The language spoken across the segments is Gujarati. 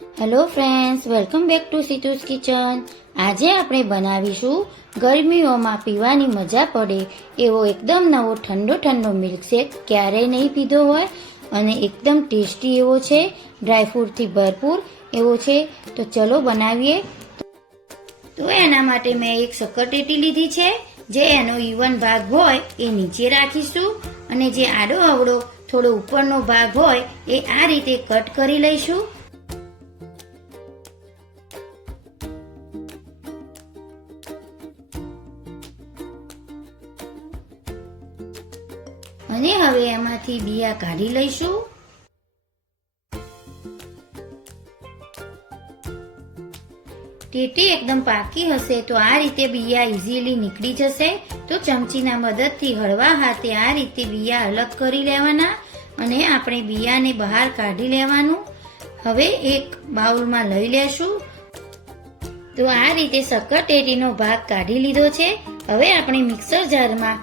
Hello friends, welcome back to Situs kitchen. આજે આપણે બનાવીશું ગરમીઓમાં પીવાની મજા પડે એવો એકદમ નવો ઠંડો ઠંડો મિલ્કશેક. ક્યારેય નહીં પીધો હોય અને એકદમ ટેસ્ટી એવો છે, ડ્રાયફ્રૂટથી ભરપૂર એવો છે. તો ચલો બનાવીએ. તો એના માટે મેં એક શક્કરટેટી લીધી છે. જે એનો ઇવન ભાગ હોય એ નીચે રાખીશું અને જે આડો અવળો થોડો ઉપરનો ભાગ હોય એ આ રીતે કટ કરી લઈશું. અને હવે એમાંથી બિયા કાઢી લઈશું. ટેટી એકદમ પાકી હશે તો આ રીતે બિયા ઇઝીલી નીકળી જશે. તો ચમચીના મદદથી હળવા હાથે આ રીતે બિયા અલગ કરી લેવાના અને આપણે બિયાને બહાર કાઢી લેવાનું. હવે એક બાઉલમાં લઈ લેશું. તો આ રીતે શક્કરટેટીનો ભાગ કાઢી લીધો છે. હવે આપણે મિક્સર જારમાં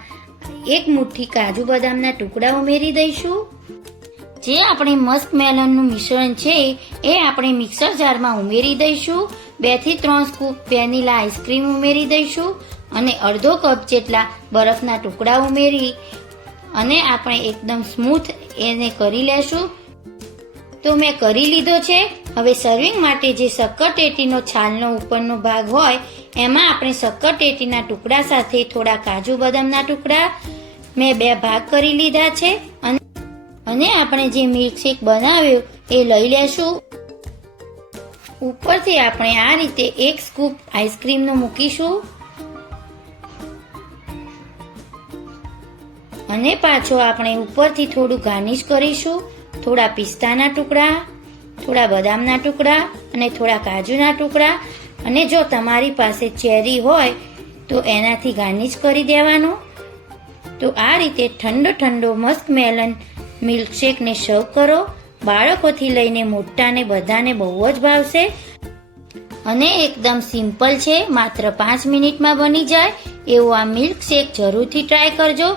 એક મુઠ્ઠી કાજુ બદામના ટુકડા ઉમેરી દઈશું. જે આપણે મસ્ક મેલનનું મિશ્રણ છે એ આપણે મિક્સર જારમાં ઉમેરી દઈશું. 2 થી 3 સ્કૂપ વેનીલા આઈસ્ક્રીમ ઉમેરી દઈશું અને અડધો કપ જેટલા બરફના ટુકડા ઉમેરી અને આપણે એકદમ સ્મૂથ એને કરી લેશું. તો મેં કરી લીધો છે. હવે સર્વિંગ માટે જે શક્કરટેટીનો છાલનો ઉપરનો ભાગ હોય એમાં આપણે શક્કરટેટીના ટુકડા સાથે થોડા કાજુ બદામના ટુકડા મેં 2 ભાગ કરી લીધા છે અને આપણે જે મિલ્કશેક બનાવ્યો એ લઈ લેશું. ઉપરથી આપણે આ રીતે 1 સ્કૂપ આઈસ્ક્રીમનું મૂકીશું અને પાછો આપણે ઉપરથી થોડું ગાર્નિશ કરીશું. થોડા પિસ્તાના ટુકડા, થોડા બદામના ટુકડા અને થોડા કાજુના ટુકડા. અને જો તમારી પાસે ચેરી હોય તો એનાથી ગાર્નિશ કરી દેવાનું. તો આ રીતે ઠંડો ઠંડો મસ્ક મેલન મિલ્કશેકને સર્વ કરો. બાળકોથી લઈને મોટાને બધાને બહુ જ ભાવશે અને એકદમ સિમ્પલ છે. માત્ર 5 મિનિટમાં બની જાય એવો આ મિલ્કશેક જરૂરથી ટ્રાય કરજો.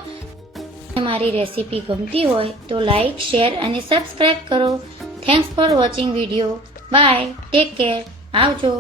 મારી રેસીપી ગમતી હોય તો લાઈક, શેર અને સબસ્ક્રાઇબ કરો. Thanks for watching video. Bye, take care, આવજો.